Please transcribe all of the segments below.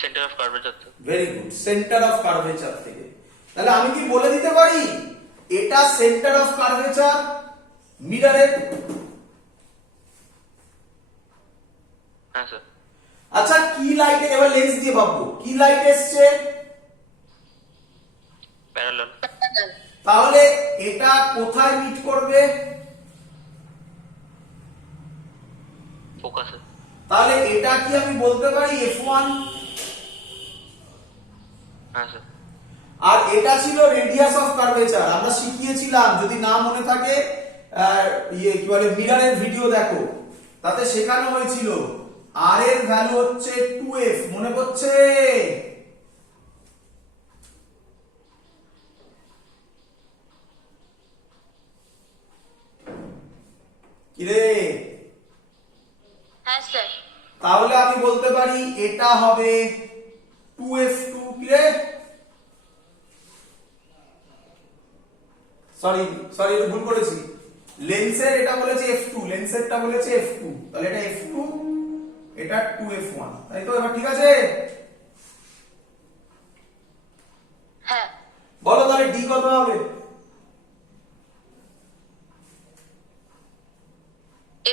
Centre of curvature থেকে। Very good, centre of curvature থেকে। তাহলে আমি কি বলে দিতে পারি এটা সেন্টার অফ কার্ভেচার মিররের? হ্যাঁ স্যার। আচ্ছা কি লাইটে, এবার লেন্স দিয়ে ভাববো, কি লাইট এসছে? প্যারালাল। তাহলে এটা কোথায় মিট করবে? ফোকাসে। তাহলে এটা কি আমি বলতে পারি F1? হ্যাঁ স্যার। আর এটা ছিল রেডিয়াস অফ কার্ভেচার, আমরা শিখিয়েছিলাম, যদি না মনে থাকে কি বলে মিররের ভিডিও দেখো, তাতে শেখানো হয়েছিল আর এর ভ্যালু হচ্ছে 2f, মনে পড়ছে? কিরে? হ্যাঁ স্যার। তাহলে আমি বলতে পারি এটা হবে 2f2। কিরে, সরি সরি ভুল করেছি, লেন্সের এটা বলেছে f2, লেন্সেরটা বলেছে f2, তাহলে এটা f2, এটা 2f1, তাই তো? এবার ঠিক আছে? হ্যাঁ। বলো তাহলে d কত হবে?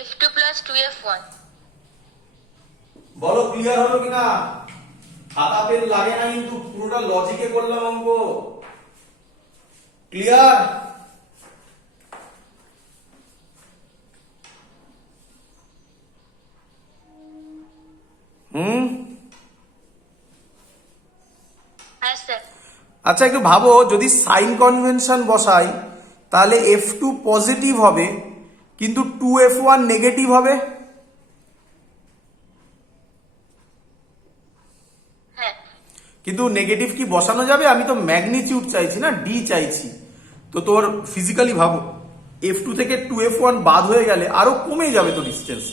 f2 plus 2f1। বলো ক্লিয়ার হলো কিনা? খাতা পেন লাগে না কিন্তু, পুরোটা লজিকে করলাম অঙ্ক। ক্লিয়ার? হ্যাঁ স্যার। আচ্ছা একটু ভাবো, যদি সাইন কনভেনশন বসাই তাহলে f2 পজিটিভ হবে কিন্তু 2f1 নেগেটিভ হবে। হ্যাঁ। কিন্তু নেগেটিভ কি বসানো যাবে? আমি তো ম্যাগনিটিউড চাইছি না, ডি চাইছি। তো তোর ফিজিক্যালি ভাবো f2 থেকে 2f1 বাদ হয়ে গেলে আরো কমে যাবে তো ডিস্টেন্স।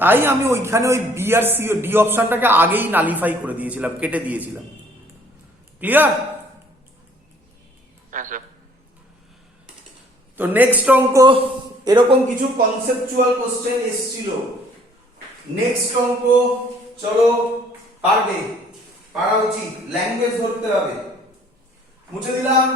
তাই আমি ওইখানে ওই বি আর সি ডি অপশনটাকে আগেই নালিফাই করে দিয়েছিলাম, কেটে দিয়েছিলাম। ক্লিয়ার? হ্যাঁ স্যার। তো নেক্সট অঙ্ক, এরকম কিছু কনসেপচুয়াল কোশ্চেন এসেছিল। নেক্সট অঙ্ক, চলো, পারবে, পারা উচিত, ল্যাঙ্গুয়েজ ধরতে হবে। মুছে দিলাম।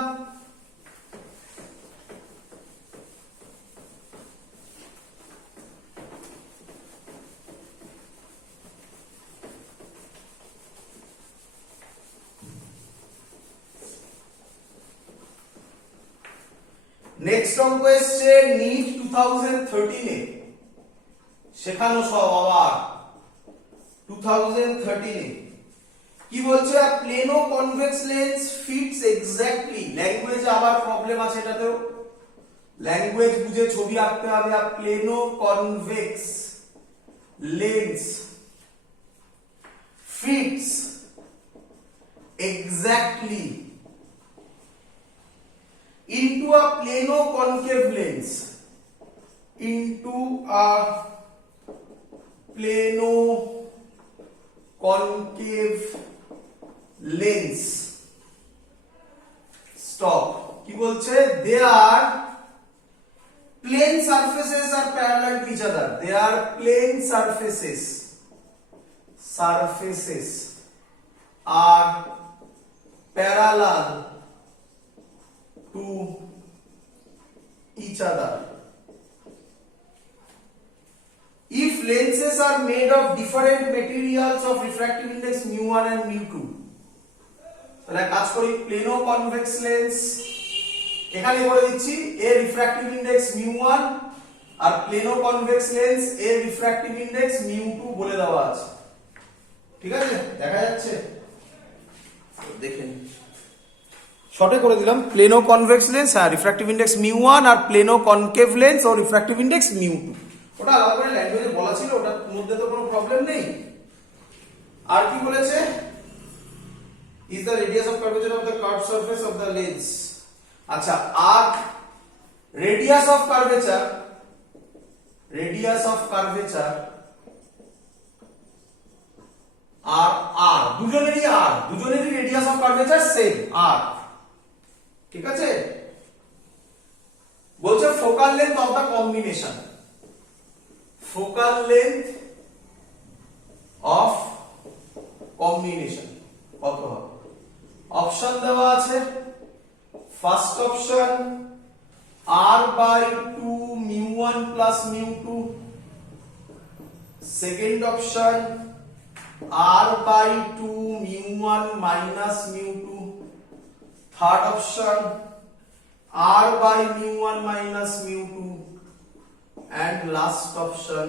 নেক্সট অঙ্ক এসছে নিট 2013 এ, শেখানো সব আবার 2013 এ। কি বলছে? Plano convex lens fits exactly, ল্যাঙ্গুয়েজে আবার প্রবলেম আছে এটাতেও, ল্যাঙ্গুয়েজ বুঝে ছবি আঁকতে হবে। Plano convex lens fits exactly into a plano concave lens, into a plano concave lens. Stop. কি বলছে? Their plane surfaces are parallel to each other. Their plane surfaces are parallel to each other. If lenses are made of different materials of refractive index mu1 and mu2, তাহলে কাজ করি, plano convex lens এখানে বলে দিচ্ছি এর refractive index mu1 আর plano convex lens এর refractive index mu2 বলে দেওয়া আছে। ঠিক আছে, দেখা যাচ্ছে? দেখেন শর্টে করে দিলাম, প্লেনো কনভেক্স লেন্স আর রিফ্র্যাক্টিভ ইনডেক্স mu1 আর প্লেনো কনকেভ লেন্স ও রিফ্র্যাক্টিভ ইনডেক্স mu2। ওটা আলাদা করে ল্যাঙ্গুয়েজে বলা ছিল, ওটার মধ্যে তো কোনো প্রবলেম নেই। আর কি বলেছে? is the radius of curvature of the curved surface of the lens। আচ্ছা, আর radius of curvature আর আর দুজনেরই রেডিয়াস অফ কার্ভেচার সেম আর। ঠিক আছে? বলছে focal length of the combination, focal length of combination কত হবে? অপশন দেওয়া আছে। First option r/2 μ1 plus μ2, second option r/2 μ1 minus μ2, third option r/μ1 minus μ2, and last option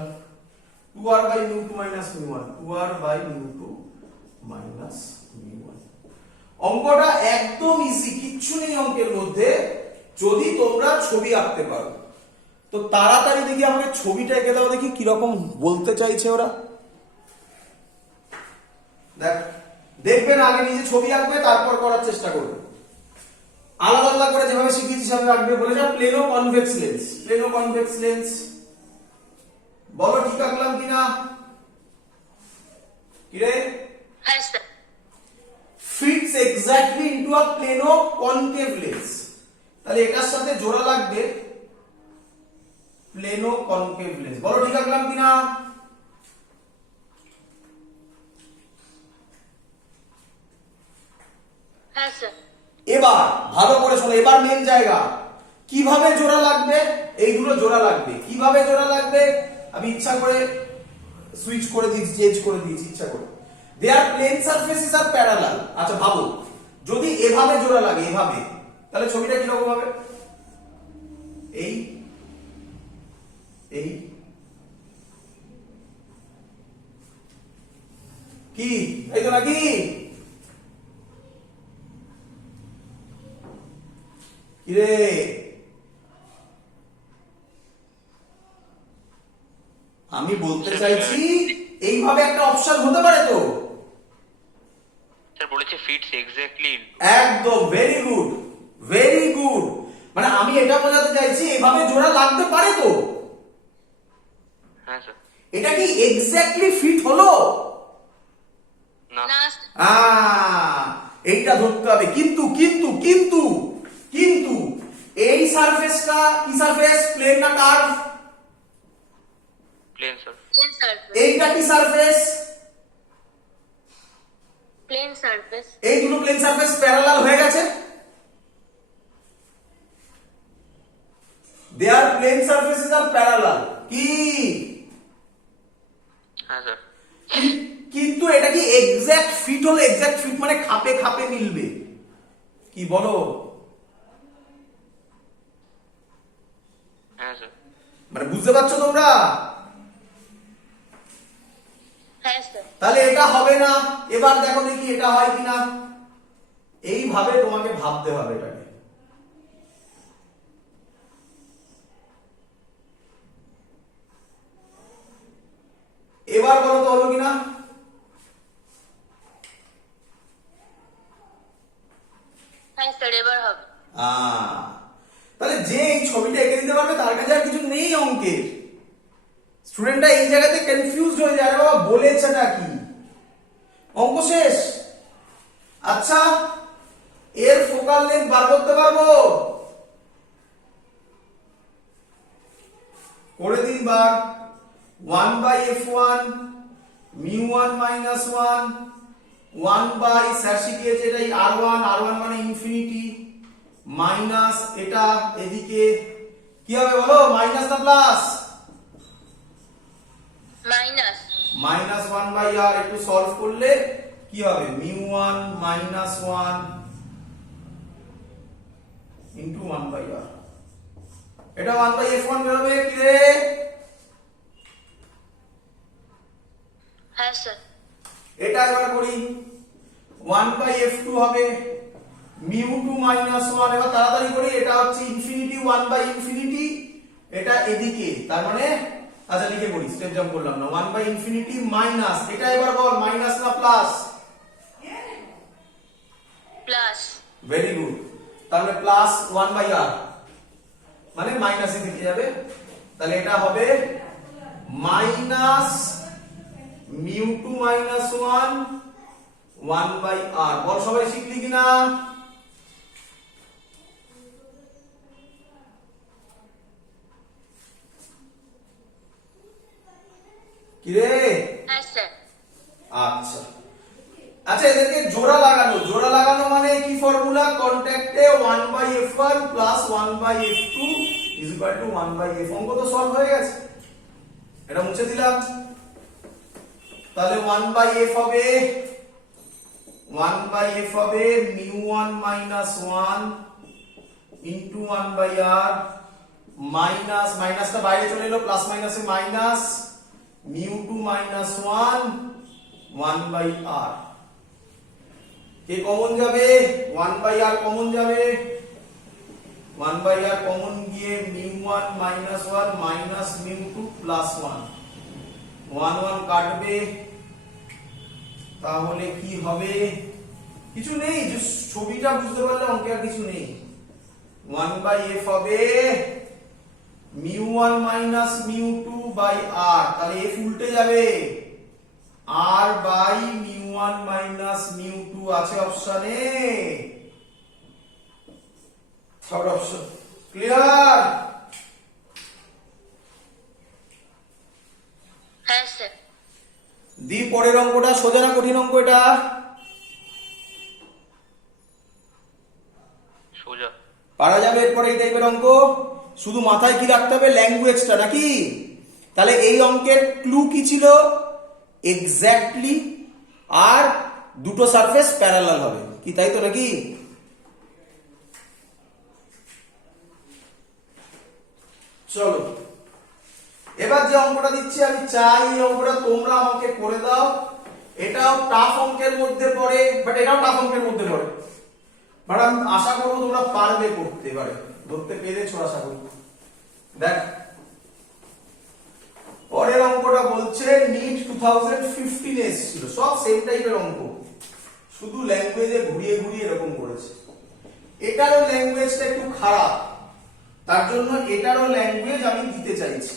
2r/μ2 minus μ1, 2r/μ2 minus μ1। অঙ্কটা একদম ইজি, কিচ্ছু নেই অঙ্কের মধ্যে, যদি তোমরা ছবি আঁকতে পারো। তো তাড়াতাড়ি দেখি আমাকে ছবিটা এঁকে দাও, দেখি কিরকম বলতে চাইছে ওরা। দেখবেন আগে নিজে ছবি আঁকবে, তারপর করার চেষ্টা করবে। আলাদা আলাদা করে যেভাবে শিখিয়েছি সেভাবে আঁকবে। বলে যা plano convex lens, plano convex lens. বলো ঠিক আঁকলাম কিনা? কিরে? হ্যাঁ sir. Fits exactly into a plano concave lens. তাহলে এটার সাথে জোড়া লাগবে প্লেনো কনকেভ লেন্স। বলো ঠিক আঁকলাম কিনা? হ্যাঁ স্যার। এবার ভালো করে শোনো, এবার মেন জায়গা। কিভাবে জোড়া লাগবে? এইগুলো জোড়া লাগবে। কিভাবে জোড়া লাগবে? আমি ইচ্ছা করে সুইচ করে দিয়েছি, চেঞ্জ করে দিয়েছি ইচ্ছা করে। দেয়ার প্লেন সারফেসেস আর প্যারালাল। আচ্ছা ভাবো, যদি এভাবে জোড়া লাগে, এভাবে, তাহলে ছবিটা কিরকম হবে? এই এই কি এই তো নাকি? কিরে আমি বলতে চাইছি এইভাবে একটা অপশন হতে পারে তো। স্যার বলেছে ফিটস এক্স্যাক্টলি। একদম, ভেরি গুড, ভেরি গুড। মানে আমি এটা বোঝাতে চাইছি এভাবে জোড়া লাগতে পারে তো। হ্যাঁ স্যার। এটা কি এক্স্যাক্টলি ফিট হলো? না। না এইটা ধরতে হবে। কিন্তু কিন্তু কিন্তু কিন্তু এই সারফেসটা কি সারফেস? প্লেন না curve? Plane sir. Plane surface. এইটা কি সারফেস? Plane surface. এই দুটো প্লেন সারফেস প্যারালাল হয়ে গেছে। দেয়ার প্লেন সারফেসেস আর প্যারালাল। কি? হ্যাঁ স্যার। কিন্তু এটা কি এক্স্যাক্ট ফিট হলো? এক্স্যাক্ট ফিট মানে খাপে খাপে মিলবে। কি বলো? হ্যাঁ স্যার। মানে বুঝতে পারছো তোমরা? হ্যাঁ স্যার। তাহলে এটা হবে না। এবার দেখো দেখি এটা হয় কিনা। এইভাবে তোমাকে ভাবতে হবে এটাকে। এবার বলো তো হলো কিনা? হ্যাঁ স্যার, এবার হবে। তাহলে যে এই ছবিটা এঁকে দিতে পারবে তার কাছে আর কিছু নেই অঙ্কের। স্টুডেন্টরা এই জায়গাতে কনফিউজড হয়ে যায়, বাবা বলেছেটা কি, অঙ্ক শেষ। আচ্ছা এর ফোকাল লেন্থ বার করতে পারবো? করে দিন বার। 1/f1 μ1 minus 1 1 by স্যার শিখিয়েছে এটাই r1, r1 মানে ইনফিনিটি, মাইনাস এটা এদিকে কি হবে বলো? মাইনাস না plus? Minus. Minus 1 by r। একটু সলভ করলে কি হবে? μ1 minus 1 into 1 by r। এটা 1 by f1 বেরোবে। কি রে? হ্যাঁ স্যার। এটা এবার করি। 1 by f2 হবে μ2 minus 1। এবার তাড়াতাড়ি করি। এটা হচ্ছে ইনফিনিটি, 1 by ইনফিনিটি, এটা এদিকে, তার মানে আচ্ছা লিখে পড়ি, স্টেপ জাম্প করলাম না। 1 by ইনফিনিটি মাইনাস, এটা এবার বল মাইনাস না প্লাস? প্লাস। Very good. তাহলে প্লাস 1 by r মানে মাইনাসে থেকে যাবে। তাহলে এটা হবে মাইনাস μ2 minus 1 1 by r। বল সবাই শিখলি কিনা? কিরে? হ্যাঁ স্যার। আচ্ছা আচ্ছা এদেরকে জোড়া লাগানো মানে কি ফর্মুলা, কন্ট্যাক্টে 1/f1 plus 1/f2 is equal to 1/f। অঙ্ক তো সলভ হয়ে গেছে, এটা মুছে দিলাম। তাহলে 1/f হবে μ1 মাইনাস 1 ইনটু 1/r মাইনাস মাইনাসটা বাইরে চলে এলো, প্লাস মাইনাসে মাইনাস μ2 মাইনাস 1/r। কে কমন যাবে, 1/r কমন যাবে, 1/r কমন গিয়ে μ1 মাইনাস 1 মাইনাস μ2 প্লাস 1, 1 কাটবে, তাহলে কি হবে, কিছু নেই, যে ছবিটা বুঝতে পারলে অঙ্কে আর কিছু নেই। 1/f হবে μ1 মাইনাস μ2 বাই r, তাহলে f উল্টে যাবে, r বাই μ1 মাইনাস μ2 আছে অপশনে, থার্ড অপশন। ক্লিয়ার? হ্যাঁ স্যার। দি পরের অঙ্কটা সোজা না কঠিন অঙ্ক এটা? সোজা। পারা যাবে এরপরে এই টাইপের অঙ্ক? শুধু মাথায় কি রাখতে হবে, ল্যাঙ্গুয়েজটা, নাকি? তাহলে এই অঙ্কের ক্লু কি ছিল, এক্স্যাক্টলি আর দুটো সারফেস প্যারালাল হবে, কি তাই তো নাকি? চলো এবার যে অঙ্কটা দিচ্ছি আমি চাই এই অঙ্কটা তোমরা আমাকে করে দাও। এটাও টাফ অঙ্কের মধ্যে পড়ে, বাট এটাও টাফ অঙ্কের মধ্যে পড়ে, বাট আমি আশা করবো তোমরা পারবে করতে, এবারে ধরতে পেরেছো আশা করি। দেখ পরের অঙ্কটা বলছে নিট 2015 এসেছিল, সব সেম টাইপের অঙ্ক, শুধু ল্যাঙ্গুয়েজে ঘুরিয়ে ঘুরিয়ে এরকম করেছে। এটারও ল্যাঙ্গুয়েজটা একটু খারাপ, তার জন্য এটারও ল্যাঙ্গুয়েজ আমি দিতে চাইছি।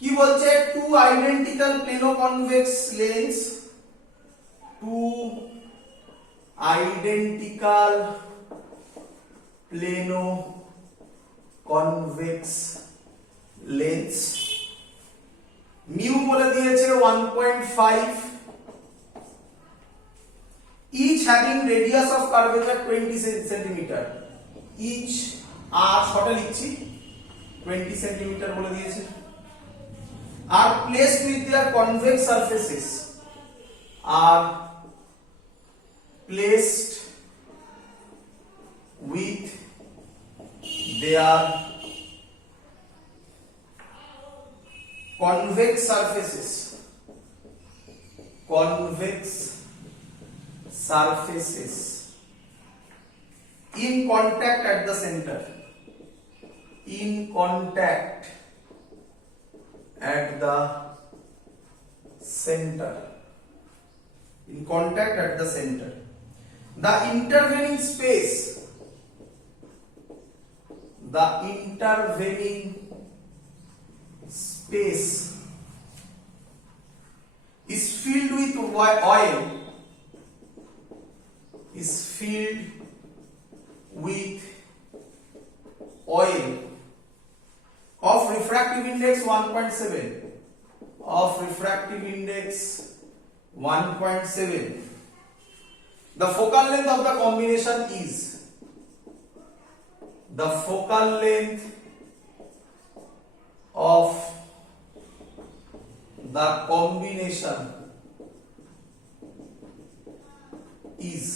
কি বলছে, two identical plano convex lens, two identical plano convex lens, mu বলে দিয়েছে 1.5, each having radius of curvature 20 centimetre, each আর শর্টে লিখছি 20 সেন্টিমিটার বলে দিয়েছে, আর placed with their convex surfaces, are placed with their convex surfaces, in contact at the center, in contact at the center, in contact at the center, the intervening space is filled with oil, of refractive index 1.7, the focal length of the combination is, the focal length of the combination is,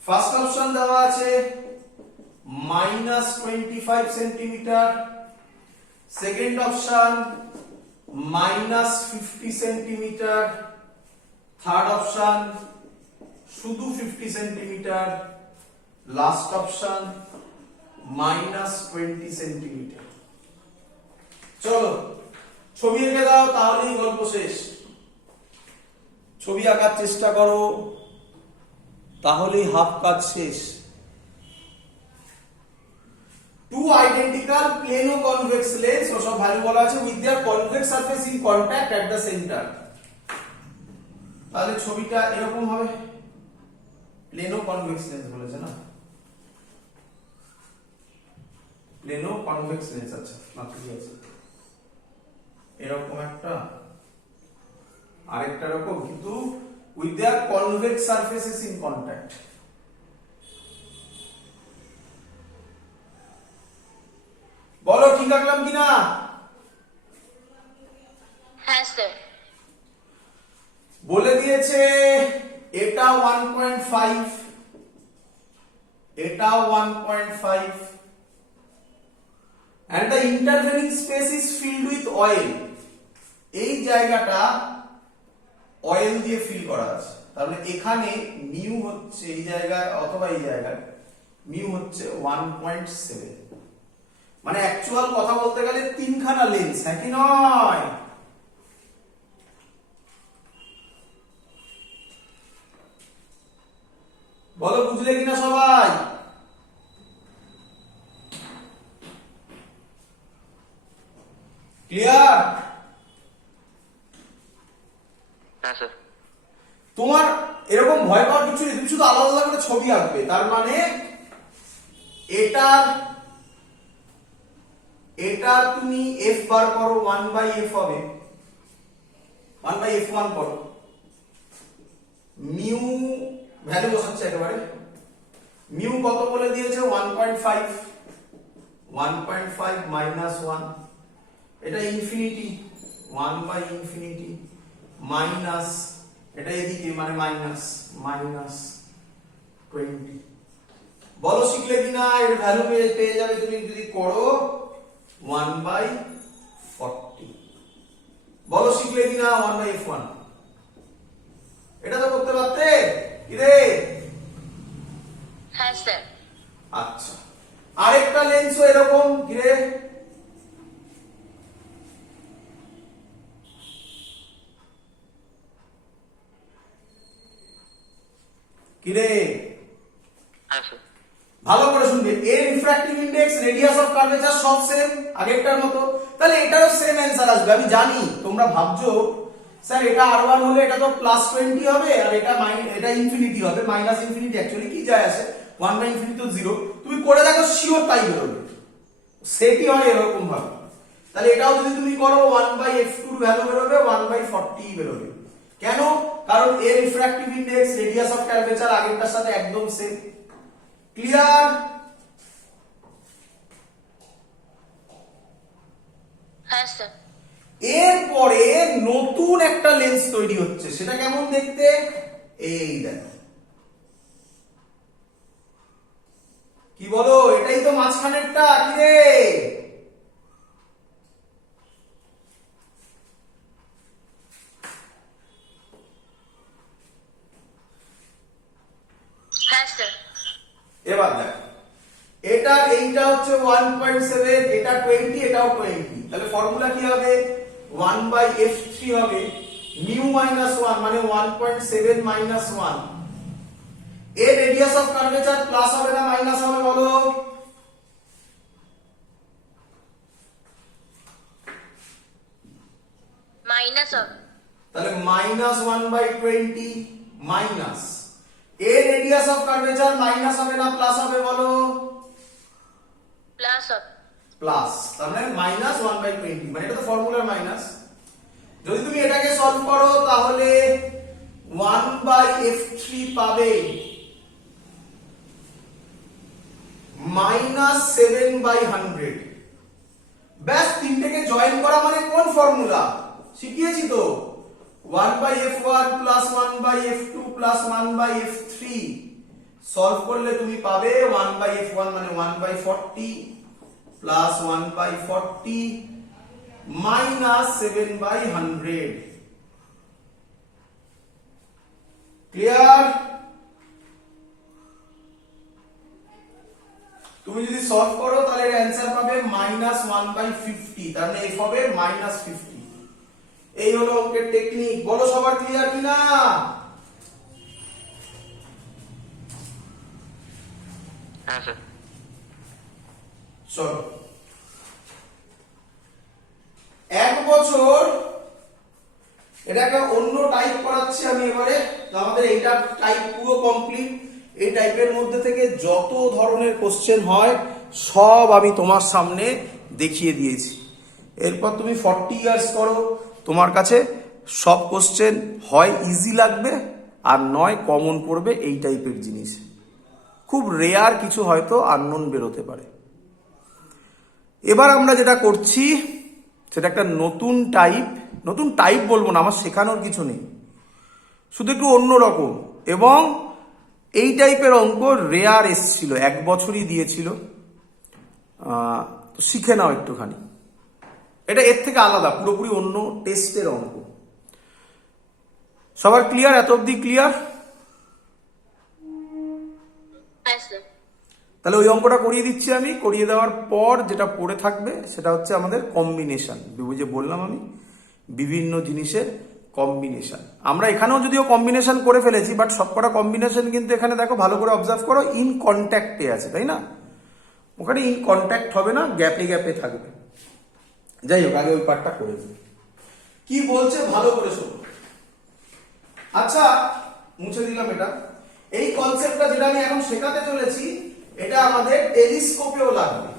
first option দেওয়া আছে -25 centimetre, second option -50 centimetre, third option শুধু 50 centimetre, last option -20 centimetre. চলো ছবি এঁকে দাও, তাহলেই গল্প শেষ। ছবি আঁকার চেষ্টা করো, তাহলেই হাফ কাজ শেষ। Two identical plano convex lens, ওসব ভ্যালু বলা আছে, with their convex surface in contact at the centre. তাহলে ছবিটা এরকম হবে, প্লেনো কনভেক্স লেন্স বলেছে না, প্লেনো কনভেক্স লেন্স, আচ্ছা মাত্র কি আছে, এরকম একটা আরেকটা রকম, কিন্তু with their convex surfaces in contact. বলো ঠিক রাখলাম কিনা? হ্যাঁ স্যার। বলে দিয়েছে এটা 1.5, এটা 1.5 and the intervening space is filled with oil. এই জায়গাটা অয়েল দিয়ে ফিল করা আছে, তার মানে এখানে মিউ হচ্ছে এই জায়গায় অথবা এই জায়গায় মিউ হচ্ছে 1.7, মানে অ্যাকচুয়াল কথা বলতে গেলে তিনখানা লেন্স, হ্যাঁ কি নয়? বলো বুঝলে কিনা সবাই? ক্লিয়ার? হ্যাঁ স্যার। তোমার এরকম ভয় পাওয়ার কিছু নেই, তুমি শুধু আলাদা আলাদা করে ছবি আঁকবে। তার মানে এটা তুমি f বার করো, 1/f হবে, 1/f1 করো, মিউ ভ্যালু বসাচ্ছে একেবারে। মিউ কত বলে দিয়েছে? 1.5, 1.5 মাইনাস 1, এটা ইনফিনিটি, 1/ইনফিনিটি মাইনাস এটা এদিকে মানে মাইনাস 20। বলো শিখলে কিনা? এর ভ্যালু পেয়ে যাবে তুমি যদি করো 1/40। বলো শিখলে কিনা? 1/f1 এটা তো করতে পারতে কি রে? হ্যাঁ স্যার। আচ্ছা, আরেকটা লেন্সও এরকম কি রে? কি রে? হ্যাঁ স্যার। ভালো করে শুনবে, এর refractive index, radius of curvature সব সেম আগেরটার মতো, তাহলে এটারও সেম অ্যানসার আসবে। আমি জানি তোমরা ভাবছো স্যার এটা R1 হলে এটা তো +20 হবে আর এটা ইনফিনিটি হবে, মাইনাস ইনফিনিটি অ্যাকচুয়ালি কি যায় আসে, 1/ইনফিনিটি তো 0। তুমি করে দেখো শিওর তাই বেরোবে, সেটই হয় এরকম ভাবে। তাহলে এটাও যদি তুমি করো 1/f2 ভ্যালু বেরোবে 1/40 বেরোবে। কেন? কারণ এর refractive index, radius of curvature আগেরটার সাথে একদম সেম। ক্লিয়ার? হ্যাঁ স্যার। এরপরে নতুন একটা লেন্স তৈরি হচ্ছে, সেটা কেমন দেখতে? এই দেখো, কি বলো? এটাই তো মাঝখানেরটা কি রে? হ্যাঁ স্যার। এবার দেখো, এইটা হচ্ছে 1.7, এটা 20, এটাও 20, তাহলে ফর্মুলা কি হবে? 1/f3 হবে মিউ মাইনাস 1 মানে 1.7 মাইনাস 1। এর রেডিয়াস অফ কার্ভেচার প্লাস হবে না মাইনাস হবে বলো? মাইনাস হবে। তাহলে মাইনাস 1/20 মাইনাস এর রেডিয়াস অফ কার্ভেচার মাইনাস হবে না প্লাস হবে বলো? প্লাস হবে। প্লাস, তার মানে মাইনাস 1/20, মানে এটা তো ফর্মুলার মাইনাস। যদি তুমি এটাকে সলভ করো তাহলে 1/f3 পাবে -7/100। ব্যাস, তিনটেকে জয়েন করা মানে কোন ফর্মুলা শিখিয়েছি তো, 1/f1 plus 1/f2 plus 1/f3। Solve করলে তুমি পাবে 1/f1 মানে 1/40 প্লাস 1/40 মাইনাস 7/100। ক্লিয়ার? তুমি যদি সলভ করো তাহলে এর অ্যানসার পাবে -1/50, তার মানে f হবে -50। এই হলো অঙ্কের টেকনিক। বলো সবার ক্লিয়ার কিনা? হ্যাঁ স্যার। চলো, 1 বছর এটা একটা অন্য টাইপ করাচ্ছি আমি এবারে। তো আমাদের এইটা টাইপ পুরো কমপ্লিট। এই টাইপের মধ্যে থেকে যত ধরনের কোশ্চেন হয় সব আমি তোমার সামনে দেখিয়ে দিয়েছি। এরপর তুমি 40 ইয়ার্স করো, তোমার কাছে সব কোশ্চেন হয় ইজি লাগবে আর নয় কমন পড়বে এই টাইপের জিনিস। খুব রেয়ার কিছু হয়তো আননোন বেরোতে পারে। এবার আমরা যেটা করছি সেটা একটা নতুন টাইপ বলবো না, আমার শেখানোর কিছু নেই, শুধু একটু অন্যরকম। এবং এই টাইপের অঙ্ক রেয়ার এসছিল, 1 বছরই দিয়েছিল, তো শিখে নাও একটুখানি। এটা এর থেকে আলাদা, পুরোপুরি অন্য টেস্টের অঙ্ক। সবার ক্লিয়ার? এত অব্দি ক্লিয়ার? হ্যাঁ স্যার। তাহলে ওই অঙ্কটা করিয়ে দিচ্ছি আমি। করিয়ে দেওয়ার পর যেটা পড়ে থাকবে সেটা হচ্ছে আমাদের কম্বিনেশন। যে বললাম আমি, বিভিন্ন জিনিসের কম্বিনেশন। আমরা এখানেও যদিও কম্বিনেশন করে ফেলেছি, বাট সবকটা কম্বিনেশন কিন্তু এখানে দেখো ভালো করে অবজার্ভ করো, ইন কন্ট্যাক্টে আছে, তাই না? ওখানে ইন কন্ট্যাক্ট হবে না, গ্যাপে গ্যাপে থাকবে। যাই হোক, আগে ওই পার্টটা করে দিই। কি বলছে ভালো করে শোনো। আচ্ছা, মুছে দিলাম এটা। এই কনসেপ্টটা যেটা আমি এখন শেখাতে চলেছি, এটা আমাদের টেলিস্কোপেও লাগবে।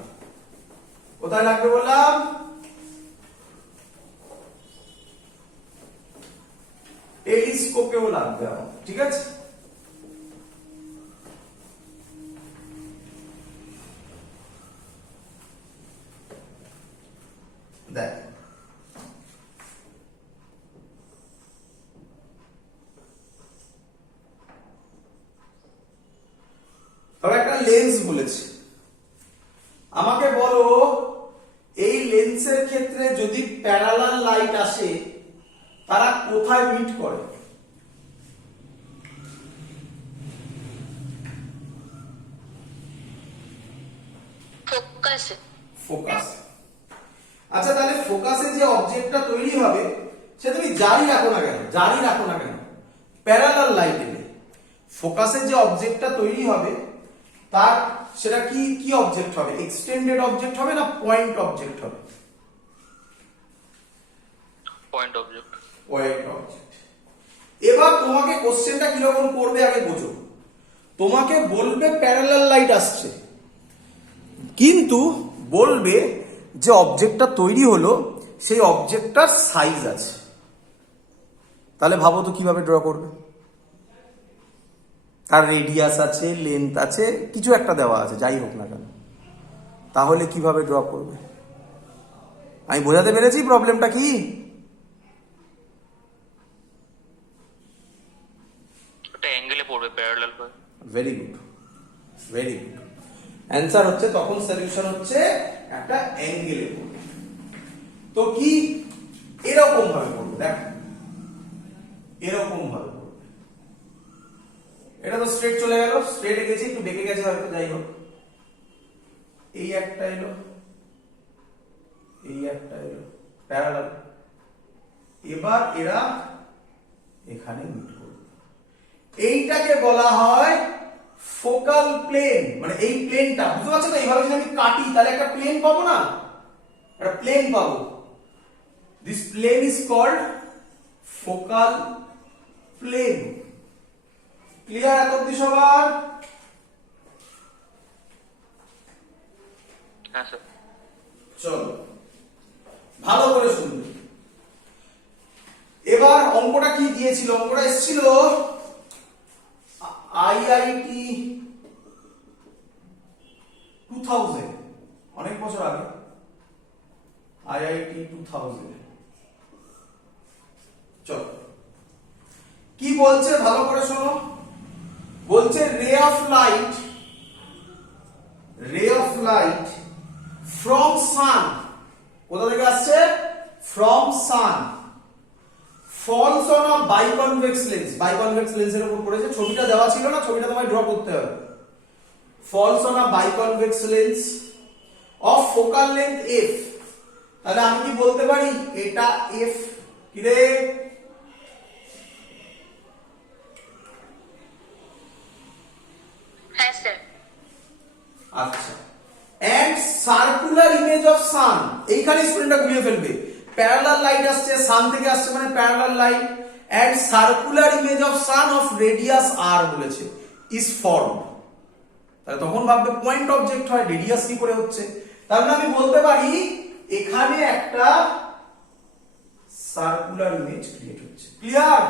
কোথায় লাগবে বললাম? টেলিস্কোপেও লাগবে আমার, ঠিক আছে? দেখ, তবে একটা লেন্স বলেছে, আমাকে বলো এই লেন্সের ক্ষেত্রে যদি প্যারালাল লাইট আসে তারা কোথায় মিট করে? ফোকাস। ফোকাস। আচ্ছা, তাহলে ফোকাসে যে অবজেক্টটা তৈরি হবে সে তুমি জারি রাখো না কেন, প্যারালাল লাইট এলে ফোকাসে যে অবজেক্টটা তৈরি হবে তার সেটা কি অবজেক্ট হবে? এক্সটেন্ডেড অবজেক্ট হবে না পয়েন্ট অবজেক্ট হবে? Point object. Point object. এবার তোমাকে কোশ্চেনটা কিরকম করবে আগে বোঝো। তোমাকে বলবে প্যারালাল লাইট আসছে, কিন্তু বলবে যে অবজেক্টটা তৈরি হলো সেই অবজেক্টটার সাইজ আছে। তাহলে ভাবো তো কিভাবে ড্র করবে? তার রেডিয়াস আছে, লেন্থ আছে, কিছু একটা দেওয়া আছে, যাই হোক না কেন, তাহলে কিভাবে ড্র করবে? আমি বোঝাতে পেরেছি প্রবলেমটা কি? ওটা অ্যাঙ্গেলে পড়বে, প্যারালাল ভাবে। ভেরি গুড, অ্যান্সার হচ্ছে তখন সলিউশন হচ্ছে একটা অ্যাঙ্গেলে পড়বে। তো কি এরকম ভাবে পড়বে, দেখ এরকম ভাবে পড়বে। এটা তো স্ট্রেট চলে গেল, স্ট্রেট গেছে, একটু বেঁকে গেছে হয়তো, যাই হোক। এই একটা এলো, এই একটা এলো, প্যারালাল। এবার এরা এখানে মিট করবে। এইটাকে বলা হয় ফোকাল প্লেন। মানে এই প্লেনটা বুঝতে পারছো তো? এইভাবে যদি আমি কাটি তাহলে একটা প্লেন পাবো না, একটা প্লেন পাবো। This plane is called focal plane. Clear এত অব্দি সবার? হ্যাঁ স্যার। চলো ভালো করে শুনবে। এবার অঙ্কটা কি দিয়েছিল? অঙ্কটা এসেছিল আইআইটি 2000, অনেক বছর আগে, আইআইটি 2000। চলো কি বলছে ভালো করে শোনো। বলছে রে অফ লাইট ফ্রম সান, কোথা থেকে আসছে? From sun, falls on a biconvex lens. Biconvex লেন্সের উপর পড়েছে, ছবিটা দেওয়া ছিল না, ছবিটা তোমায় ড্র করতে হবে। Falls on a biconvex lens of focal length f। তাহলে আমি কি বলতে পারি? এটা f। কি রে? হ্যাঁ স্যার। আচ্ছা, and circular image of sun। এইখানে স্টুডেন্টরা গুলিয়ে ফেলবে, প্যারালাল লাইট আসছে, সান থেকে আসছে মানে parallel light, and circular image of sun of radius r বলেছে is formed। তাহলে তখন ভাববে পয়েন্ট অবজেক্ট হয়, রেডিয়াস কি করে হচ্ছে? তাহলে আমি বলতে পারি এখানে একটা সার্কুলার ইমেজ ক্রিয়েট হচ্ছে। ক্লিয়ার?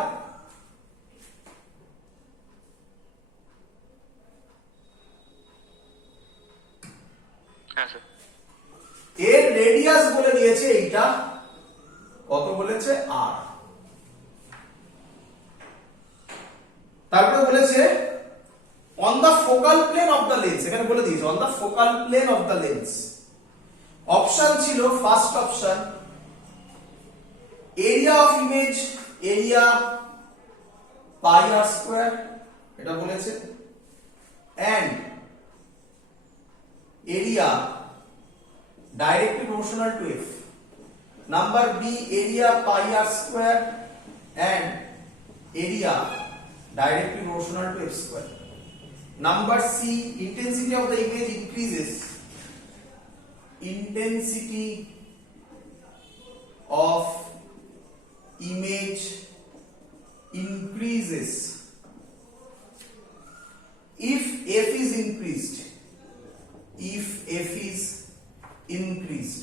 রেডিয়াস বলে দিয়েছে এইটা কত বলেছে আর। তারপরে বলেছে on the focal plane of the lens, এখানে বলে দিয়েছে on the focal plane of the lens. Option ছিল first option area of image area pi r square, এটা বলেছে, and area directly proportional to f. Number B area pi r square and area directly proportional to f square. Number C, intensity of the image increases. Intensity of image increases if f is increased. If f is increased.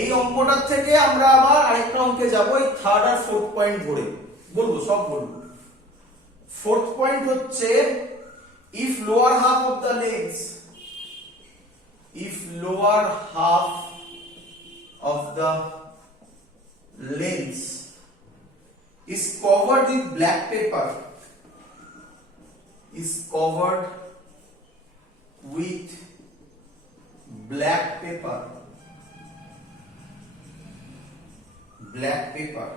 এই অঙ্কটার থেকে আমরা আবার আরেকটা অঙ্কে যাব, এই third আর fourth point ধরে বলবো, সব বলবো। ফোর্থ পয়েন্ট হচ্ছে if lower half of the lens, if lower half of the lens is covered with black paper, is covered with black paper, black paper,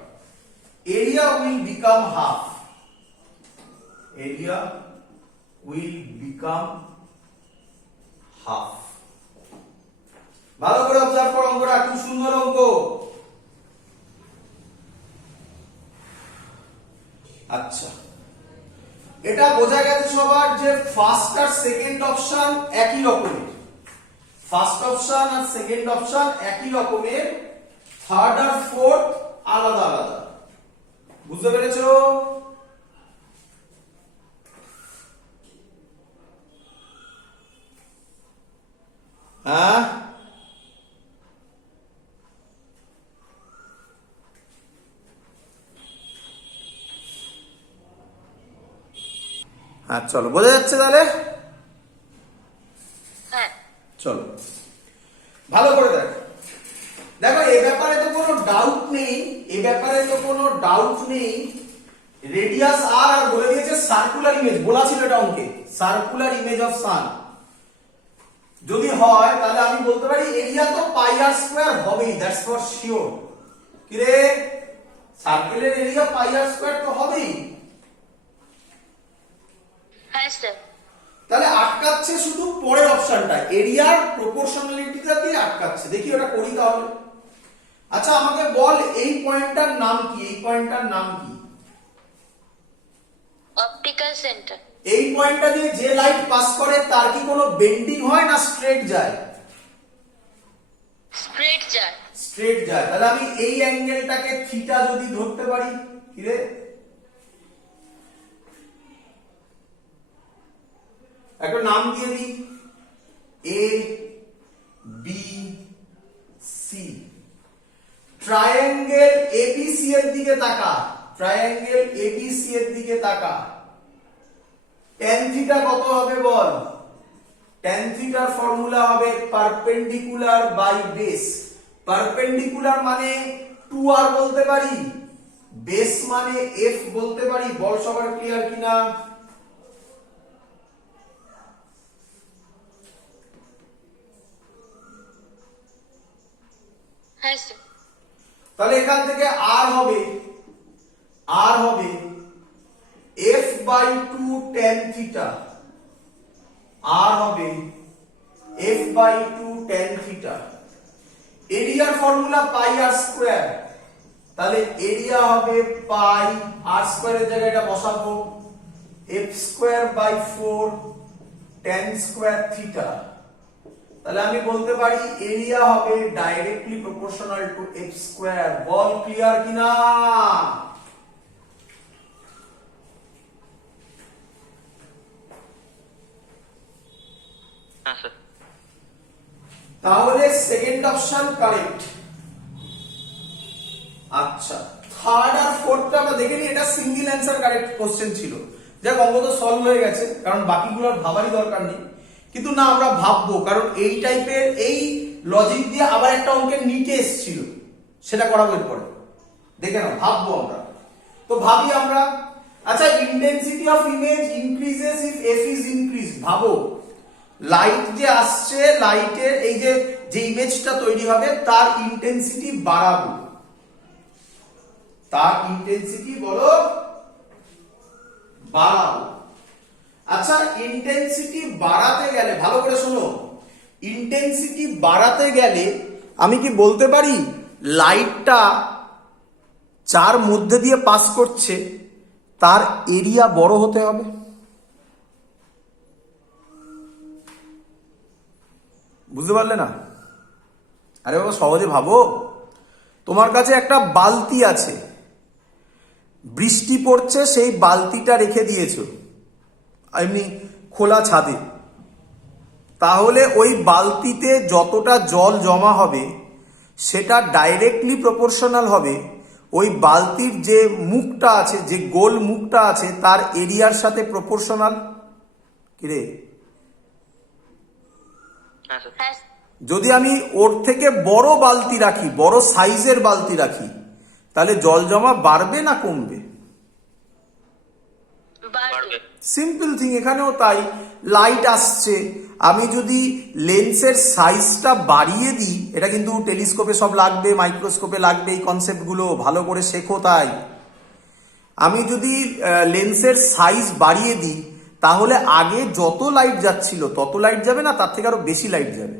area will become half, area will become half। ভালো করে observe করো অঙ্কটা, খুব সুন্দর অঙ্ক। আচ্ছা, এটা বোঝা গেছে সবার যে ফার্স্ট আর সেকেন্ড অপশন একই রকমের, ফার্স্ট অপশন আর সেকেন্ড অপশন একই রকমের, থার্ড আর ফোর্থ আলাদা আলাদা। বুঝতে পেরেছো? হ্যাঁ, হ্যাঁ চলো, বোঝা যাচ্ছে তাহলে? হ্যাঁ চলো ভালো করে দেখো। দেখো এ ব্যাপারে তো কোনো ডাউট নেই, এ ব্যাপারে তো কোনো ডাউট নেই। রেডিয়াস আর আর বলে দিয়েছে সার্কুলার ইমেজ, বলা ছিল এটা অঙ্কে, সার্কুলার ইমেজ অফ সান যদি হয় তাহলে আমি বলতে পারি এরিয়া তো পাই আর স্কয়ার হবেই, দ্যাটস ফর শিওর। কি রে, সার্কেলের এরিয়া পাই আর স্কয়ার তো হবেই। হ্যাঁ স্যার। তাহলে আটকাচ্ছে শুধু পরের অপশনটা, এরিয়ার প্রপোর্শনালিটিটা দিয়ে আটকাচ্ছে। দেখি ওটা করি তাহলে। আচ্ছা আমাকে বল এই পয়েন্টটার নাম কি, এই পয়েন্টটার নাম কি? Optical centre. এই পয়েন্টটা দিয়ে যে লাইট পাস করে তার কি কোনো বেন্ডিং হয় না স্ট্রেট যায়? স্ট্রেট যায়। স্ট্রেট যায়। তাহলে আমি এই অ্যাঙ্গেলটাকে থিটা যদি ধরতে পারি, কি রে, একটা নাম দিয়ে দিই, A B C. Triangle ABC এর দিকে তাকা, ট্রায়াঙ্গেল এবিসি এর দিকে তাকা। tan থিটা কত হবে বল? tan থিটার ফর্মুলা হবে পারপেন্ডিকুলার বাই বেস। পারপেন্ডিকুলার মানে 2r বলতে পারি, বেস মানে f বলতে পারি। বল সবার ক্লিয়ার কিনা? হ্যাঁ স্যার। তাহলে এখান থেকে r হবে f by 2 tan theta, r হবে f বাই 2 tan থিটা। এরিয়ার ফর্মুলা পাই আর স্কয়ার, তাহলে এরিয়া হবে পাই আর স্কয়ারের জায়গায় এটা বসাবো f square by 4 tan square theta. তাহলে আমি বলতে পারি এরিয়া হবে directly proportional to f square. বল ক্লিয়ার কিনা? হ্যাঁ স্যার। তাহলে সেকেন্ড অপশন কারেক্ট। আচ্ছা, থার্ড আর ফোর্থটা আমরা দেখে নিই, এটা সিঙ্গেল অ্যান্সার কারেক্ট কোশ্চেন ছিল। যাক অঙ্ক তো সলভ হয়ে গেছে, কারণ বাকিগুলোর ভাবারই দরকার নেই। কিন্তু না, আমরা ভাববো, কারণ এই টাইপের এই লজিক দিয়ে আবার একটা অঙ্কের নিচে এসেছিল, সেটা করাবো এরপরে, দেখে নাও, ভাববো আমরা। তো ভাবি আমরা, আচ্ছা, intensity of image increases if F is increase. ভাবো, লাইট যে আসছে, লাইটের এই যে ইমেজটা তৈরি হবে তার ইন্টেন্সিটি বাড়াবো, তার ইন্টেন্সিটি বলো বাড়াবো। আচ্ছা, ইন্টেন্সিটি বাড়াতে গেলে ভালো করে শোনো, ইন্টেন্সিটি বাড়াতে গেলে আমি কি বলতে পারি লাইটটা যার মধ্যে দিয়ে পাস করছে তার এরিয়া বড় হতে হবে? বুঝতে পারলে না? আরে বাবা, সহজে ভাবো, তোমার কাছে একটা বালতি আছে, বৃষ্টি পড়ছে, সেই বালতিটা রেখে দিয়েছো এমনি খোলা ছাদে, তাহলে ওই বালতিতে যতটা জল জমা হবে সেটা ডাইরেক্টলি প্রপোর্শনাল হবে ওই বালতির যে মুখটা আছে, যে গোল মুখটা আছে তার এরিয়ার সাথে প্রপোর্শনাল। কিরে, হ্যাঁ স্যার। হ্যাঁ যদি আমি ওর থেকে বড় বালতি রাখি, বড় সাইজের বালতি রাখি, তাহলে জল জমা বাড়বে না কমবে? বাড়বে। সিম্পল থিং, এখানেও তাই। লাইট আসছে, আমি যদি লেন্সের সাইজটা বাড়িয়ে দিই, এটা কিন্তু টেলিস্কোপে সব লাগবে, মাইক্রোস্কোপে লাগবে, এই কনসেপ্টগুলো ভালো করে শেখো। তাই আমি যদি লেন্সের সাইজ বাড়িয়ে দিই, তাহলে আগে যত লাইট যাচ্ছিল তত লাইট যাবে না, তার থেকে আরো বেশি লাইট যাবে,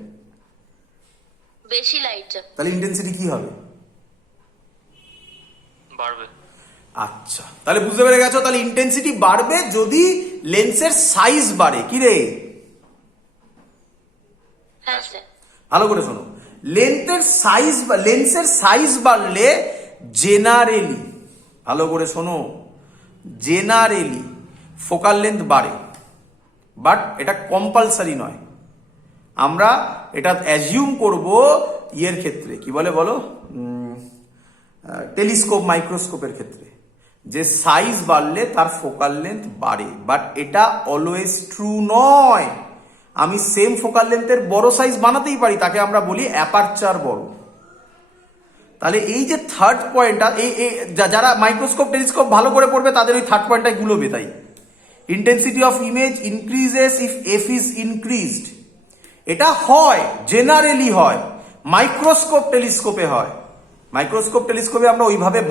বেশি লাইট যাবে। তাহলে ইন্টেন্সিটি কি হবে? বাড়বে। আচ্ছা, তাহলে বুঝতে পেরে গেছো, তাহলে ইন্টেন্সিটি বাড়বে যদি লেন্সের সাইজ বাড়ে। কি রে, হ্যাঁ স্যার। ভালো করে শোনো, লেন্সের সাইজ বাড়লে জেনারেলি, ভালো করে শোনো, জেনারেলি ফোকাল লেন্থ বাড়ে, বাট এটা কম্পালসারি নয়। আমরা এটা অ্যাজিউম করব ইয়ের ক্ষেত্রে, কি বলে বলো, টেলিস্কোপ মাইক্রোস্কোপের ক্ষেত্রে, যে সাইজ বাড়লে তার ফোকাল লেন্থ বাড়ে, বাট এটা অলওয়েজ ট্রু নয়। আমি সেম ফোকাল লেন্থের বড় সাইজ বানাতেই পারি, তাকে আমরা বলি অ্যাপারচার বড়। তাহলে এই যে থার্ড পয়েন্টটা, এই যারা মাইক্রোস্কোপ টেলিস্কোপ ভালো করে পড়বে তাদের ওই থার্ড পয়েন্টটা গুলোবে। তাই intensity of image increases if F is increased, এটা হয়, জেনারেলি হয়, মাইক্রোস্কোপ টেলিস্কোপে হয়। মাইক্রোস্কোপ টেলিস্কোপে আমরা ওইভাবে